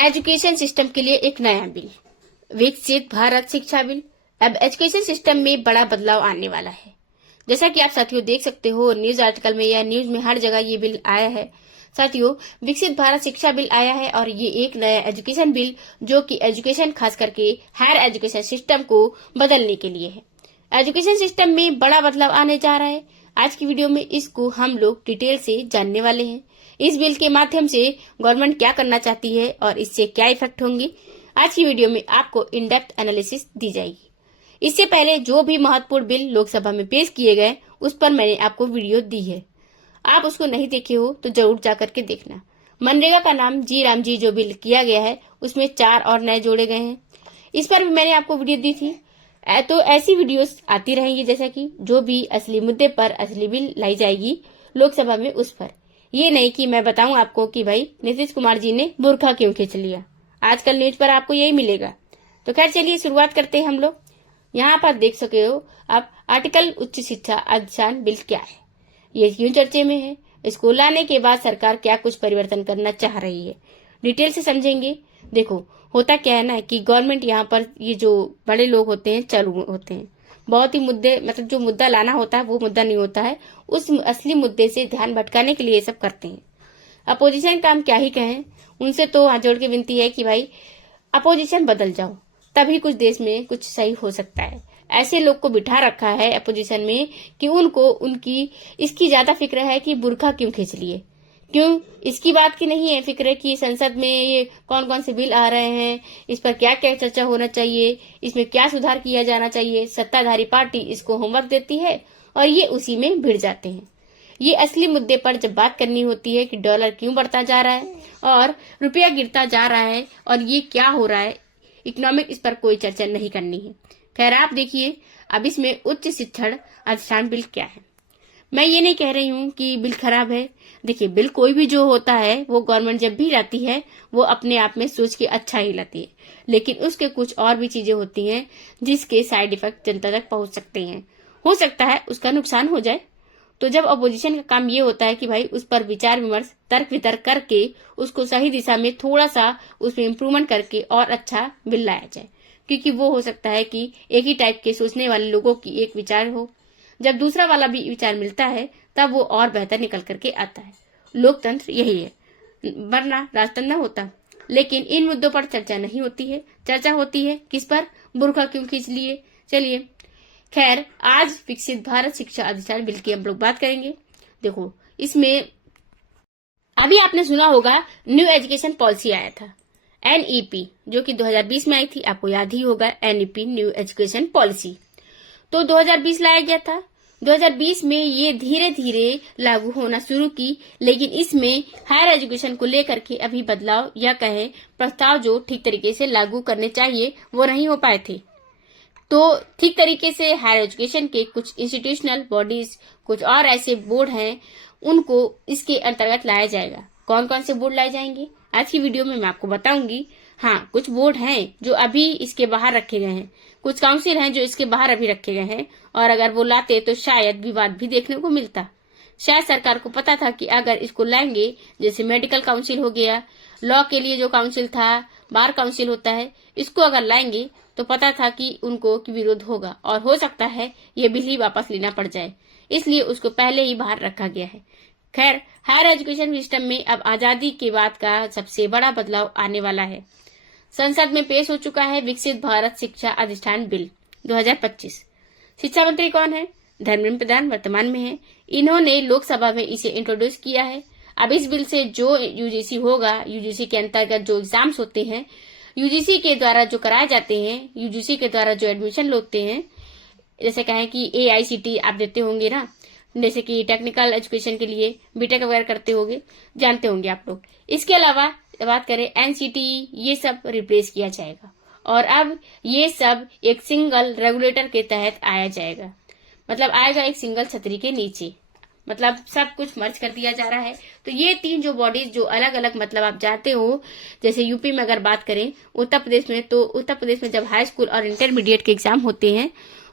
Education system के लिए एक नया बिल, विकसित भारत शिक्षा बिल। अब एजुकेशन सिस्टम में बड़ा बदलाव आने वाला है। जैसा कि आप साथियों देख सकते हो न्यूज आर्टिकल में या न्यूज में हर जगह ये बिल आया है। साथियों, विकसित भारत शिक्षा बिल आया है और ये एक नया एजुकेशन बिल जो कि एजुकेशन खास करके हायर एजुकेशन सिस्टम को बदलने के लिए है। एजुकेशन सिस्टम में बड़ा बदलाव आने जा रहा है। आज की वीडियो में इसको हम लोग डिटेल से जानने वाले हैं। इस बिल के माध्यम से गवर्नमेंट क्या करना चाहती है और इससे क्या इफेक्ट होंगे, आज की वीडियो में आपको इन डेप्थ एनालिसिस दी जाएगी। इससे पहले जो भी महत्वपूर्ण बिल लोकसभा में पेश किए गए उस पर मैंने आपको वीडियो दी है। आप उसको नहीं देखे हो तो जरूर जाकर के देखना। मनरेगा का नाम जी राम जी जो बिल किया गया है उसमें 4 और नए जोड़े गए हैं। इस पर भी मैंने आपको वीडियो दी थी। तो ऐसी वीडियोस आती रहेंगी, जैसा कि जो भी असली मुद्दे पर असली बिल लाई जाएगी लोकसभा में उस पर। ये नहीं कि मैं बताऊं आपको कि भाई नीतीश कुमार जी ने बुर्खा क्यों खींच लिया। आजकल न्यूज पर आपको यही मिलेगा। तो खैर चलिए शुरुआत करते हैं हम लोग। यहाँ पर देख सके हो आप आर्टिकल उच्च शिक्षा अधिनियम बिल क्या है, ये क्यों चर्चे में है, इसको लाने के बाद सरकार क्या कुछ परिवर्तन करना चाह रही है, डिटेल से समझेंगे। देखो होता क्या है ना कि गवर्नमेंट यहाँ पर ये जो बड़े लोग होते हैं चालू होते हैं, बहुत ही मुद्दे मतलब जो मुद्दा लाना होता है वो मुद्दा नहीं होता है, उस असली मुद्दे से ध्यान भटकाने के लिए ये सब करते हैं। अपोजिशन का हम क्या ही कहें, उनसे तो हाथ जोड़ के विनती है कि भाई अपोजिशन बदल जाओ, तभी कुछ देश में कुछ सही हो सकता है। ऐसे लोग को बिठा रखा है अपोजिशन में कि उनको उनकी इसकी ज्यादा फिक्र है कि बुर्खा क्यों खींच लिए, क्यों इसकी बात की नहीं है फिक्र कि संसद में ये कौन कौन से बिल आ रहे हैं, इस पर क्या क्या चर्चा होना चाहिए, इसमें क्या सुधार किया जाना चाहिए। सत्ताधारी पार्टी इसको होमवर्क देती है और ये उसी में भिड़ जाते हैं। ये असली मुद्दे पर जब बात करनी होती है कि डॉलर क्यों बढ़ता जा रहा है और रुपया गिरता जा रहा है और ये क्या हो रहा है इकोनॉमिक, इस पर कोई चर्चा नहीं करनी है। खैर आप देखिए अब इसमें उच्च शिक्षण अधिनियम बिल क्या है। मैं ये नहीं कह रही हूँ कि बिल खराब है। देखिए बिल कोई भी जो होता है वो गवर्नमेंट जब भी लाती है वो अपने आप में सोच के अच्छा ही लाती है, लेकिन उसके कुछ और भी चीजें होती हैं जिसके साइड इफेक्ट जनता तक पहुंच सकते हैं। हो सकता है उसका नुकसान हो जाए। तो जब अपोजिशन का काम ये होता है कि भाई उस पर विचार विमर्श तर्क वितर्क करके उसको सही दिशा में थोड़ा सा उसमें इम्प्रूवमेंट करके और अच्छा बिल लाया जाए, क्योंकि वो हो सकता है कि एक ही टाइप के सोचने वाले लोगों की एक विचार हो, जब दूसरा वाला भी विचार मिलता है तब वो और बेहतर निकल करके आता है। लोकतंत्र यही है, वरना राजतंत्र न होता। लेकिन इन मुद्दों पर चर्चा नहीं होती है। चर्चा होती है किस पर, बुर्खा क्यों खींच लिए। चलिए खैर आज विकसित भारत शिक्षा अधिनियम बिल की हम लोग बात करेंगे। देखो इसमें अभी आपने सुना होगा न्यू एजुकेशन पॉलिसी आया था, NEP, जो कि 2020 में आई थी। आपको याद ही होगा NEP न्यू एजुकेशन पॉलिसी तो 2020 लाया गया था। 2020 में ये धीरे धीरे लागू होना शुरू की, लेकिन इसमें हायर एजुकेशन को लेकर के अभी बदलाव या कहे प्रस्ताव जो ठीक तरीके से लागू करने चाहिए वो नहीं हो पाए थे। तो ठीक तरीके से हायर एजुकेशन के कुछ इंस्टीट्यूशनल बॉडीज, कुछ और ऐसे बोर्ड हैं, उनको इसके अंतर्गत लाया जाएगा। कौन कौन से बोर्ड लाए जाएंगे आज की वीडियो में मैं आपको बताऊंगी। हाँ, कुछ बोर्ड हैं जो अभी इसके बाहर रखे गए हैं, कुछ काउंसिल हैं जो इसके बाहर अभी रखे गए हैं, और अगर वो लाते तो शायद विवाद भी देखने को मिलता। शायद सरकार को पता था कि अगर इसको लाएंगे, जैसे मेडिकल काउंसिल हो गया, लॉ के लिए जो काउंसिल था, बार काउंसिल होता है, इसको अगर लाएंगे तो पता था कि उनको कि विरोध होगा और हो सकता है ये बिल ही वापस लेना पड़ जाए, इसलिए उसको पहले ही बाहर रखा गया है। खैर हायर एजुकेशन सिस्टम में अब आजादी के बाद का सबसे बड़ा बदलाव आने वाला है। संसद में पेश हो चुका है विकसित भारत शिक्षा अधिनियम बिल 2025। शिक्षा मंत्री कौन है? धर्मेंद्र प्रधान वर्तमान में है। इन्होंने लोकसभा में इसे इंट्रोड्यूस किया है। अब इस बिल से जो यूजीसी होगा, यूजीसी के अंतर्गत जो एग्जाम्स होते हैं, यूजीसी के द्वारा जो कराए जाते हैं, यूजीसी के द्वारा जो एडमिशन होते हैं, जैसे कहें कि AICT आप देते होंगे ना, जैसे कि टेक्निकल एजुकेशन के लिए बीटेक वगैरह करते होंगे, जानते होंगे आप लोग। इसके अलावा बात करें NCTE, ये सब रिप्लेस किया जाएगा और अब ये सब एक सिंगल रेगुलेटर के तहत आया जाएगा। मतलब आएगा एक सिंगल छतरी के नीचे, मतलब सब कुछ मर्ज कर दिया जा रहा है। तो ये 3 जो बॉडीज जो अलग अलग, मतलब आप जानते हो जैसे यूपी में अगर बात करें, उत्तर प्रदेश में, तो उत्तर प्रदेश में जब हाई स्कूल और इंटरमीडिएट के एग्जाम होते हैं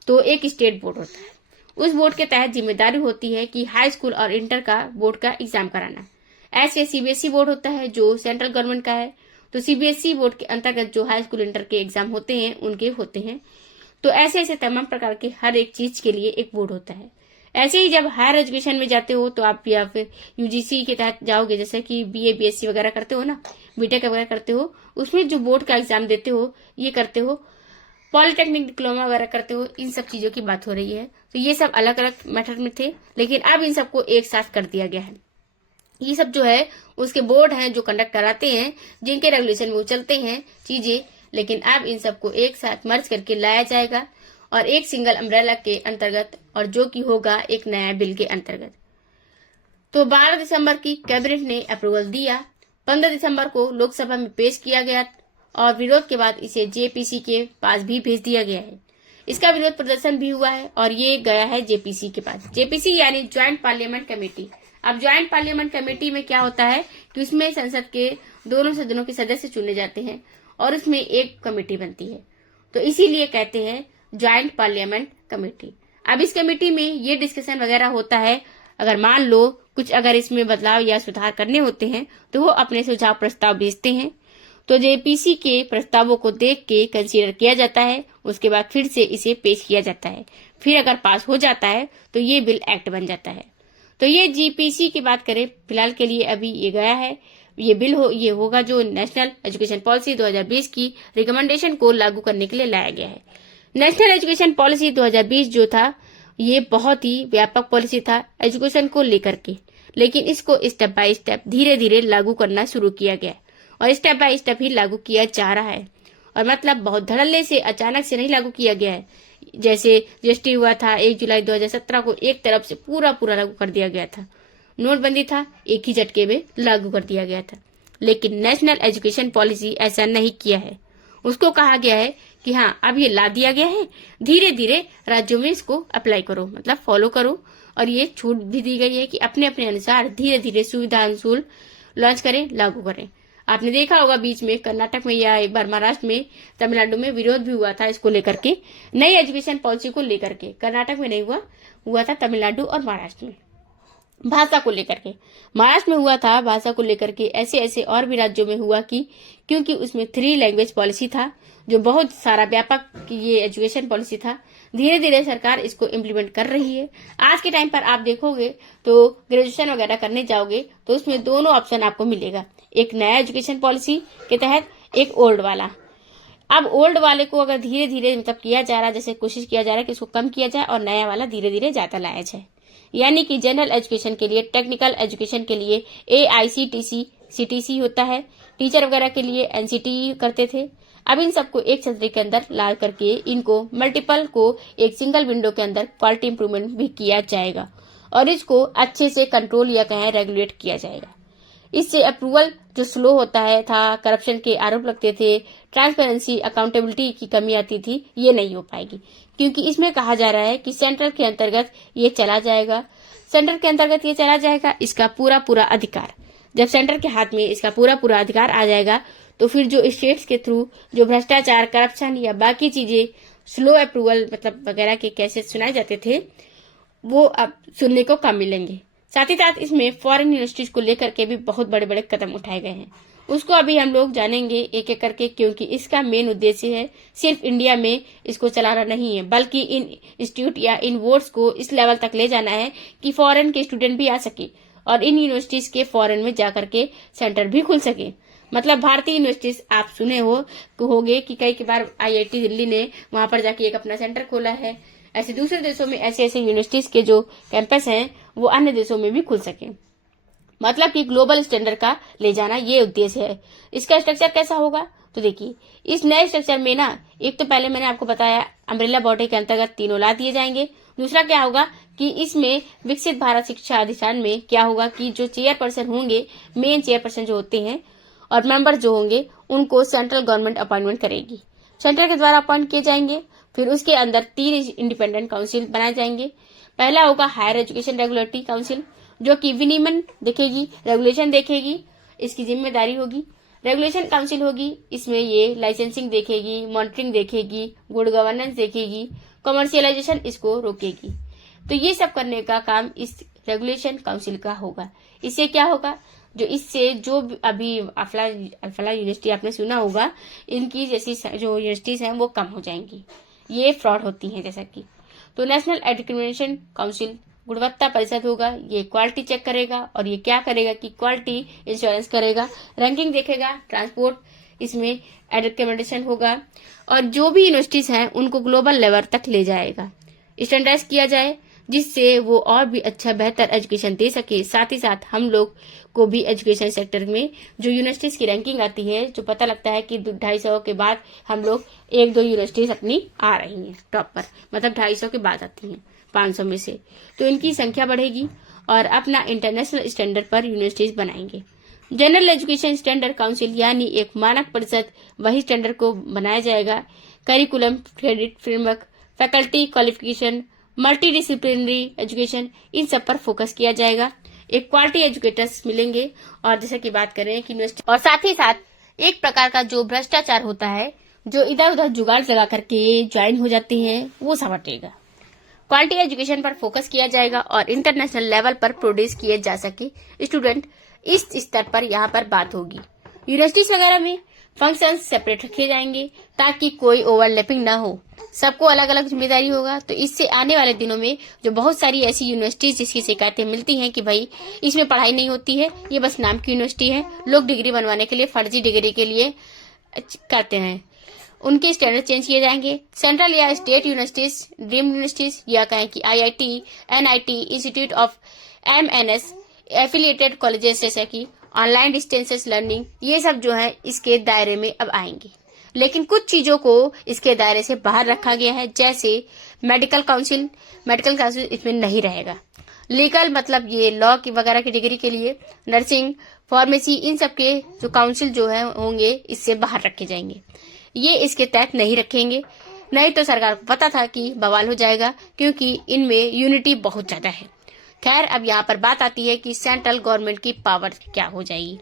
तो एक स्टेट बोर्ड होता है। उस बोर्ड के तहत जिम्मेदारी होती है कि हाई स्कूल और इंटर का बोर्ड का एग्जाम कराना। ऐसे CBSE बोर्ड होता है जो सेंट्रल गवर्नमेंट का है, तो सीबीएसई बोर्ड के अंतर्गत जो हाई स्कूल इंटर के एग्जाम होते हैं उनके होते हैं। तो ऐसे ऐसे तमाम प्रकार के हर एक चीज के लिए एक बोर्ड होता है। ऐसे ही जब हायर एजुकेशन में जाते हो तो आप या फिर यूजीसी के तहत जाओगे, जैसे कि बीए बीएससी वगैरह करते हो ना, बीटेक वगैरह करते हो, उसमें जो बोर्ड का एग्जाम देते हो, ये करते हो, पॉलिटेक्निक डिप्लोमा वगैरह करते हो, इन सब चीजों की बात हो रही है। तो ये सब अलग अलग मेथड में थे, लेकिन अब इन सबको एक साथ कर दिया गया है। ये सब जो है उसके बोर्ड हैं जो कंडक्ट कराते हैं, जिनके रेगुलेशन में वो चलते हैं चीजें, लेकिन अब इन सबको एक साथ मर्ज करके लाया जाएगा और एक सिंगल अम्ब्रेला के अंतर्गत, और जो कि होगा एक नया बिल के अंतर्गत। तो 12 दिसंबर की कैबिनेट ने अप्रूवल दिया, 15 दिसंबर को लोकसभा में पेश किया गया और विरोध के बाद इसे जेपीसी के पास भी भेज दिया गया है। इसका विरोध प्रदर्शन भी हुआ है और ये गया है जेपीसी के पास। जेपीसी यानी ज्वाइंट पार्लियामेंट कमेटी। अब ज्वाइंट पार्लियामेंट कमेटी में क्या होता है कि उसमें संसद के दोनों सदनों के सदस्य चुने जाते हैं और उसमें एक कमेटी बनती है, तो इसीलिए कहते हैं ज्वाइंट पार्लियामेंट कमेटी। अब इस कमेटी में ये डिस्कशन वगैरह होता है, अगर मान लो कुछ अगर इसमें बदलाव या सुधार करने होते हैं तो वो अपने सुझाव प्रस्ताव भेजते हैं, तो जेपीसी के प्रस्तावों को देख के कंसीडर किया जाता है, उसके बाद फिर से इसे पेश किया जाता है, फिर अगर पास हो जाता है तो ये बिल एक्ट बन जाता है। तो ये जीपीसी की बात करें फिलहाल के लिए अभी ये गया है, ये बिल ये होगा जो नेशनल एजुकेशन पॉलिसी 2020 की रिकमेंडेशन को लागू करने के लिए लाया गया है। नेशनल एजुकेशन पॉलिसी 2020 जो था ये बहुत ही व्यापक पॉलिसी था एजुकेशन को लेकर के, लेकिन इसको स्टेप बाय स्टेप धीरे धीरे लागू करना शुरू किया गया और स्टेप बाय स्टेप ही लागू किया जा रहा है। और मतलब बहुत धड़ल्ले से अचानक से नहीं लागू किया गया है। जैसे जीएसटी हुआ था 1 जुलाई 2017 को एक तरफ से पूरा लागू कर दिया गया था, नोटबंदी था एक ही झटके में लागू कर दिया गया था, लेकिन नेशनल एजुकेशन पॉलिसी ऐसा नहीं किया है। उसको कहा गया है कि हाँ अब ये ला दिया गया है, धीरे धीरे राज्यों में इसको अप्लाई करो, मतलब फॉलो करो, और ये छूट भी दी गई है कि अपने अपने अनुसार धीरे धीरे सुविधा अनुकूल लॉन्च करें, लागू करें। आपने देखा होगा बीच में कर्नाटक में या एक बार महाराष्ट्र में, तमिलनाडु में विरोध भी हुआ था इसको लेकर के, नई एजुकेशन पॉलिसी को लेकर के। कर्नाटक में नहीं हुआ था तमिलनाडु और महाराष्ट्र में। भाषा को लेकर के महाराष्ट्र में हुआ था, भाषा को लेकर के ऐसे ऐसे और भी राज्यों में हुआ कि क्योंकि उसमें 3 लैंग्वेज पॉलिसी था जो बहुत सारा व्यापक ये एजुकेशन पॉलिसी था। धीरे धीरे सरकार इसको इम्प्लीमेंट कर रही है। आज के टाइम पर आप देखोगे तो ग्रेजुएशन वगैरह करने जाओगे तो उसमें दोनों ऑप्शन आपको मिलेगा, एक नया एजुकेशन पॉलिसी के तहत, एक ओल्ड वाला। अब ओल्ड वाले को अगर धीरे धीरे मतलब किया जा रहा है, जैसे कोशिश किया जा रहा है कि इसको कम किया जाए और नया वाला धीरे धीरे ज्यादा लाया जाए। यानी कि जनरल एजुकेशन के लिए, टेक्निकल एजुकेशन के लिए AICTC होता है, टीचर वगैरह के लिए NCTE करते थे। अब इन सबको एक छतरी के अंदर ला करके इनको मल्टीपल को एक सिंगल विंडो के अंदर क्वालिटी इंप्रूवमेंट भी किया जाएगा और इसको अच्छे से कंट्रोल या कहें रेगुलेट किया जाएगा। इससे अप्रूवल जो स्लो होता है था, करप्शन के आरोप लगते थे, ट्रांसपेरेंसी अकाउंटेबिलिटी की कमी आती थी, ये नहीं हो पाएगी, क्योंकि इसमें कहा जा रहा है कि सेंट्रल के अंतर्गत ये चला जाएगा। सेंटर के अंतर्गत ये चला जाएगा, इसका पूरा अधिकार जब सेंटर के हाथ में इसका पूरा अधिकार आ जाएगा तो फिर जो स्टेट्स के थ्रू जो भ्रष्टाचार, करप्शन या बाकी चीजें स्लो अप्रूवल मतलब वगैरह के केसेस सुनाए जाते थे वो अब सुनने को कम मिलेंगे। साथ ही साथ इसमें फॉरेन यूनिवर्सिटीज को लेकर के भी बहुत बड़े बड़े कदम उठाए गए हैं, उसको अभी हम लोग जानेंगे एक एक करके, क्योंकि इसका मेन उद्देश्य है सिर्फ इंडिया में इसको चलाना नहीं है, बल्कि इन इंस्टीट्यूट या इन बोर्ड्स को इस लेवल तक ले जाना है कि फॉरेन के स्टूडेंट भी आ सके और इन यूनिवर्सिटीज के फॉरेन में जाकर के सेंटर भी खुल सके। मतलब भारतीय यूनिवर्सिटीज आप सुने होगे कि कई बार IIT दिल्ली ने वहां पर जाके एक अपना सेंटर खोला है। ऐसे दूसरे देशों में ऐसे यूनिवर्सिटीज के जो कैंपस हैं वो अन्य देशों में भी खुल सके, मतलब कि ग्लोबल स्टैंडर्ड का ले जाना ये उद्देश्य है। इसका स्ट्रक्चर कैसा होगा तो देखिए, इस नए स्ट्रक्चर में ना एक तो पहले मैंने आपको बताया अम्ब्रेला बॉडी के अंतर्गत 3 ला दिए जाएंगे। दूसरा क्या होगा कि इसमें विकसित भारत शिक्षा अधिनियम में क्या होगा कि जो चेयरपर्सन होंगे, मेन चेयरपर्सन जो होते हैं और मेंबर जो होंगे उनको सेंट्रल गवर्नमेंट अपॉइंटमेंट करेगी, सेंटर के द्वारा अपॉइंट किए जाएंगे। फिर उसके अंदर 3 इंडिपेंडेंट काउंसिल बनाए जाएंगे। पहला होगा हायर एजुकेशन रेगुलेटरी काउंसिल, जो कि विनियमन देखेगी, रेगुलेशन देखेगी, इसकी जिम्मेदारी होगी। रेगुलेशन काउंसिल होगी, इसमें ये लाइसेंसिंग देखेगी, मॉनिटरिंग देखेगी, गुड गवर्नेंस देखेगी, कमर्शियलाइजेशन इसको रोकेगी। तो ये सब करने का काम इस रेगुलेशन काउंसिल का होगा। इससे क्या होगा, जो इससे जो अभी अफला यूनिवर्सिटी आपने सुना होगा, इनकी जैसी जो यूनिवर्सिटीज हैं वो कम हो जाएंगी। ये फ्रॉड होती हैं जैसा कि। तो नेशनल एजुकेशन काउंसिल गुणवत्ता परिषद होगा, ये क्वालिटी चेक करेगा और ये क्या करेगा कि क्वालिटी इंश्योरेंस करेगा, रैंकिंग देखेगा, ट्रांसपोर्ट इसमें रिकमेंडेशन होगा और जो भी यूनिवर्सिटीज हैं उनको ग्लोबल लेवल तक ले जाएगा, स्टैंडर्डाइज किया जाए जिससे वो और भी अच्छा बेहतर एजुकेशन दे सके। साथ ही साथ हम लोग को भी एजुकेशन सेक्टर में जो यूनिवर्सिटीज की रैंकिंग आती है, जो पता लगता है कि 250 के बाद हम लोग 1-2 यूनिवर्सिटीज अपनी आ रही हैं टॉप पर, मतलब 250 के बाद आती हैं 500 में से, तो इनकी संख्या बढ़ेगी और अपना इंटरनेशनल स्टैंडर्ड पर यूनिवर्सिटीज बनाएंगे। जनरल एजुकेशन स्टैंडर्ड काउंसिल यानी एक मानक परिषद, वही स्टैंडर्ड को बनाया जाएगा। Curriculum, credit framework, faculty qualification, multidisciplinary education, इन सब पर फोकस किया जाएगा। एक क्वालिटी एजुकेटर्स मिलेंगे और जैसे कि बात करें कि यूनिवर्सिटी, और साथ ही साथ एक प्रकार का जो भ्रष्टाचार होता है, जो इधर उधर जुगाड़ लगा करके ज्वाइन हो जाते हैं, वो सब हटेगा। क्वालिटी एजुकेशन पर फोकस किया जाएगा और इंटरनेशनल लेवल पर प्रोड्यूस किए जा सके स्टूडेंट, इस स्तर पर यहाँ पर बात होगी। यूनिवर्सिटीज वगैरह में फंक्शंस सेपरेट रखे जाएंगे ताकि कोई ओवरलैपिंग ना हो, सबको अलग अलग जिम्मेदारी होगा। तो इससे आने वाले दिनों में जो बहुत सारी ऐसी यूनिवर्सिटीज जिसकी शिकायतें मिलती हैं कि भाई इसमें पढ़ाई नहीं होती है, ये बस नाम की यूनिवर्सिटी है, लोग डिग्री बनवाने के लिए फर्जी डिग्री के लिए करते हैं, उनके स्टैंडर्ड चेंज किए जाएंगे। सेंट्रल या स्टेट यूनिवर्सिटीज, ड्रीम यूनिवर्सिटीज या कहें कि IIT, NIT, institute of MNS, affiliated colleges जैसे कि ऑनलाइन डिस्टेंस लर्निंग, ये सब जो है इसके दायरे में अब आएंगे। लेकिन कुछ चीजों को इसके दायरे से बाहर रखा गया है, जैसे मेडिकल काउंसिल इसमें नहीं रहेगा। लीगल मतलब ये लॉ की वगैरह की डिग्री के लिए, नर्सिंग, फार्मेसी, इन सब के जो काउंसिल जो है होंगे इससे बाहर रखे जाएंगे, ये इसके तहत नहीं रखेंगे। नहीं तो सरकार को पता था कि बवाल हो जाएगा, क्योंकि इनमें यूनिटी बहुत ज्यादा है। खैर, अब यहाँ पर बात आती है कि सेंट्रल गवर्नमेंट की पावर क्या हो जाएगी।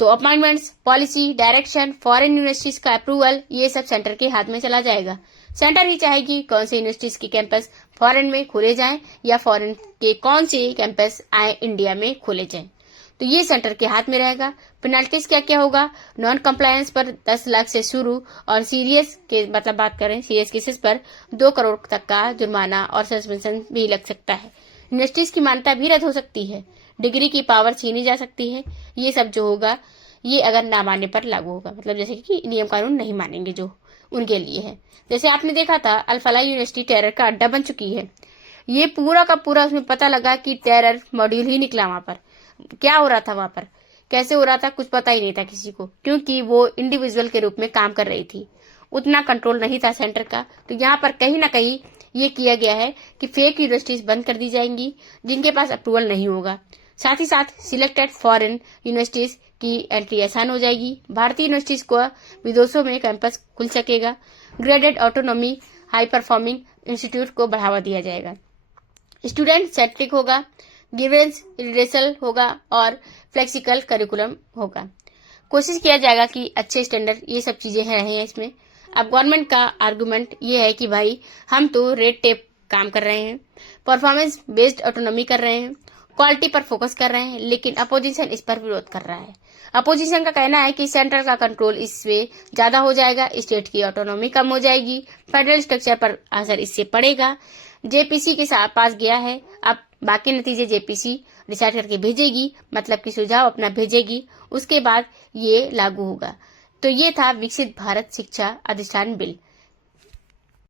तो appointments, policy, direction, foreign universities का अप्रूवल, ये सब सेंटर के हाथ में चला जाएगा। सेंटर ही चाहेगी कौन से यूनिवर्सिटीज के कैंपस फॉरेन में खोले जाएं या फॉरेन के कौन से कैंपस आए इंडिया में खोले जाएं, तो ये सेंटर के हाथ में रहेगा। पेनल्टीज क्या क्या होगा, नॉन कंप्लायंस पर 10 लाख से शुरू और सीरियस के मतलब बात करें सीरियस केसेस पर 2 करोड़ तक का जुर्माना और सस्पेंशन भी लग सकता है। यूनिवर्सिटीज की मान्यता भी रद्द हो सकती है, डिग्री की पावर छीनी जा सकती है। ये सब जो होगा ये अगर ना मानने पर लागू होगा, मतलब जैसे कि नियम कानून नहीं मानेंगे जो उनके लिए है। जैसे आपने देखा था अल-फलाह यूनिवर्सिटी टेरर का अड्डा बन चुकी है, ये पूरा का पूरा उसमें पता लगा कि टेरर मॉड्यूल ही निकला। वहां पर क्या हो रहा था, वहां पर कैसे हो रहा था, कुछ पता ही नहीं था किसी को, क्योंकि वो इंडिविजुअल के रूप में काम कर रही थी, उतना कंट्रोल नहीं था सेंटर का। तो यहाँ पर कहीं ना कहीं ये किया गया है कि फेक यूनिवर्सिटीज बंद कर दी जाएंगी जिनके पास अप्रूवल नहीं होगा। साथ ही साथ सिलेक्टेड फॉरेन यूनिवर्सिटीज की एंट्री आसान हो जाएगी। भारतीय यूनिवर्सिटीज को विदेशों में कैंपस खुल सकेगा। Graded autonomy, high performing institute को बढ़ावा दिया जाएगा। स्टूडेंट सेंट्रिक होगा, ग्रीवेंस रिड्रेसल होगा और फ्लेक्सिबल करिकुलम होगा। कोशिश किया जाएगा कि अच्छे स्टैंडर्ड ये सब चीजें रहे हैं इसमें। अब गवर्नमेंट का आर्गुमेंट ये है कि भाई हम तो रेड टेप काम कर रहे हैं, परफॉर्मेंस बेस्ड ऑटोनॉमी कर रहे हैं, क्वालिटी पर फोकस कर रहे हैं, लेकिन अपोजिशन इस पर विरोध कर रहा है। अपोजिशन का कहना है कि सेंट्रल का कंट्रोल इससे ज्यादा हो जाएगा, स्टेट की ऑटोनॉमी कम हो जाएगी, फेडरल स्ट्रक्चर पर असर इससे पड़ेगा। जेपीसी के पास गया है, अब बाकी नतीजे जेपीसी डिसाइड करके भेजेगी, मतलब कि सुझाव अपना भेजेगी, उसके बाद ये लागू होगा। तो ये था विकसित भारत शिक्षा अधिष्ठान बिल।